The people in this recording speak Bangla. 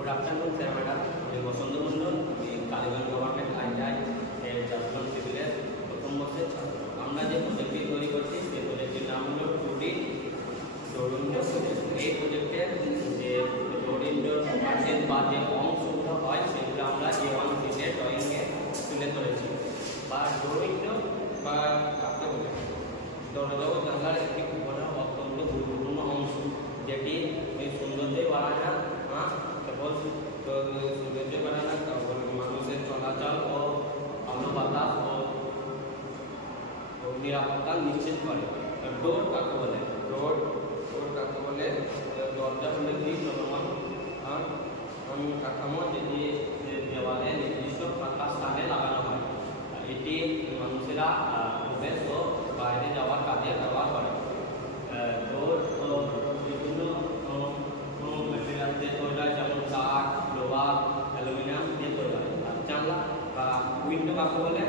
गुड आफ्टरनून सर मैडम আমি বসন্ত মণ্ডল আমি কালীগঞ্জ গভর্নমেন্ট আইটিআই এর চাষবাস সিভিলের প্রথম বর্ষের ছাত্র। আমরা যে প্রজেক্টটি তৈরি করছি সেই প্রজেক্টটির নাম হলো টুডি দৌড়িন্দ্র প্রজেক্ট। এই প্রজেক্টের যে দৌড়িন্দ্র কাজের বা যে অংশগুলো হয় সেগুলো আমরা A1 শিটে ড্রয়িংয়ে তুলে ধরেছি। বা দৌড়িন্দ্র বা কাকে বলে দৌড় জানলার একটি অত্যন্ত গুরুত্বপূর্ণ অংশ, যেটি এই সৌন্দর্য বাড়ায় না কেবল সৌন্দর্য বাড়ায় না, মানুষের চলাচল ও আলো বাতাস ও নিরাপত্তা নিশ্চিত করে। ডোর কাকে বলে? ডোর কাকে বলে? দরজা হলে কি চলমান কাঠামো, যেটি দেওয়ালে নির্দিষ্ট ফাঁকা স্থানে লাগানো হয়। এটি মানুষেরা প্রবেশ ও বাইরে যাওয়ার কাজে ব্যবহার করে। ডোর বিভিন্ন ম্যাটেরিয়াল দিয়ে তৈরি হয়, যেমন কাঠ, লোহা, অ্যালুমিনিয়াম দিয়ে তৈরি হয়। আর জানলা বা উইন্ডো কাকে বলে?